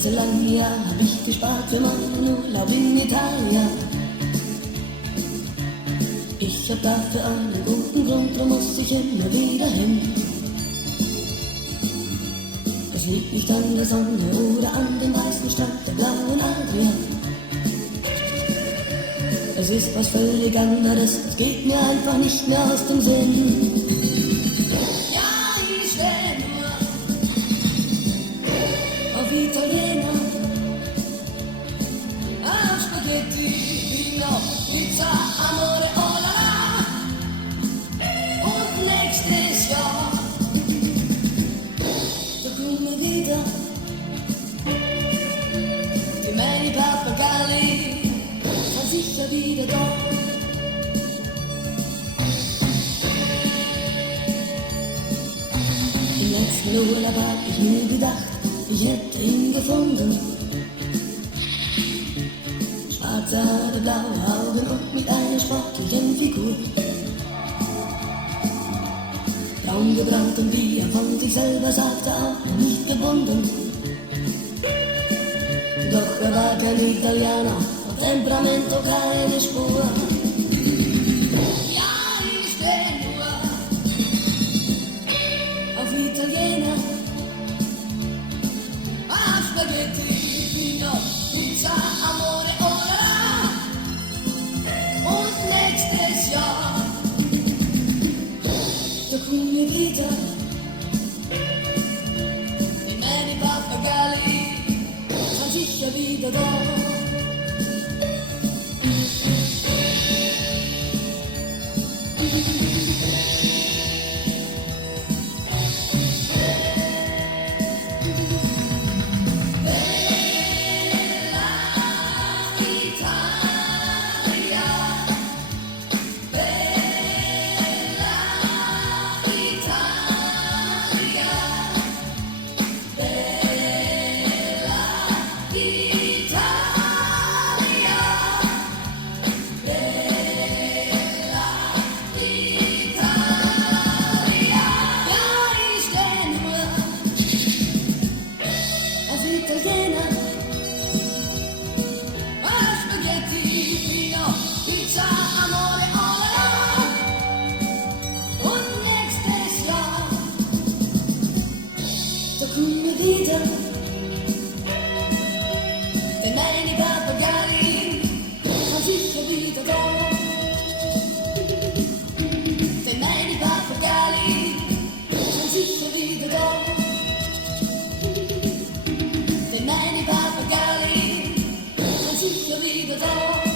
ganze lange Jahr hab ich gespart für meinen Urlaub in Italien. Ich hab dafür einen guten Grund, drum muss ich immer wieder hin. Es liegt nicht an der Sonne oder an dem weißen Strand der blauen Adria. Es ist was völlig anderes, es geht mir einfach nicht mehr aus dem Sinn. Ja, ich steh nur auf Italiener, auf Spaghetti, Vino, Pizza, Amore, oh la la. Und nächstes Jahr, da kommen wir wieder, die meine Papagalli, war sicher wieder da. Im letzten Urlaub hab ich mir gedacht, ich hätte ihn gefunden. Schwarze Haare, blaue Augen und mit einer sportlichen Figur. Braun gebrannt und wie er von sich selber sagte, auch nicht gebunden. Doch er war kein Italiener, auf Temperamento keine Spur. Ja, ich steh nur auf Italiener, auf Spaghetti, Vino, Pizza, Amore, oh la la. Und nächstes Jahr, da kommen wir wieder, die meine Papagalli, sind sicher wieder da. Italiener, oh Spaghetti, Vino, Pizza, Amore, oh la la. Und nächstes Jahr, da kommen wir wieder, denn meine Papagalli sind sicher wieder da. Denn meine Papagalli sind sicher wieder da. Meine Papagalli sind sicher wieder da.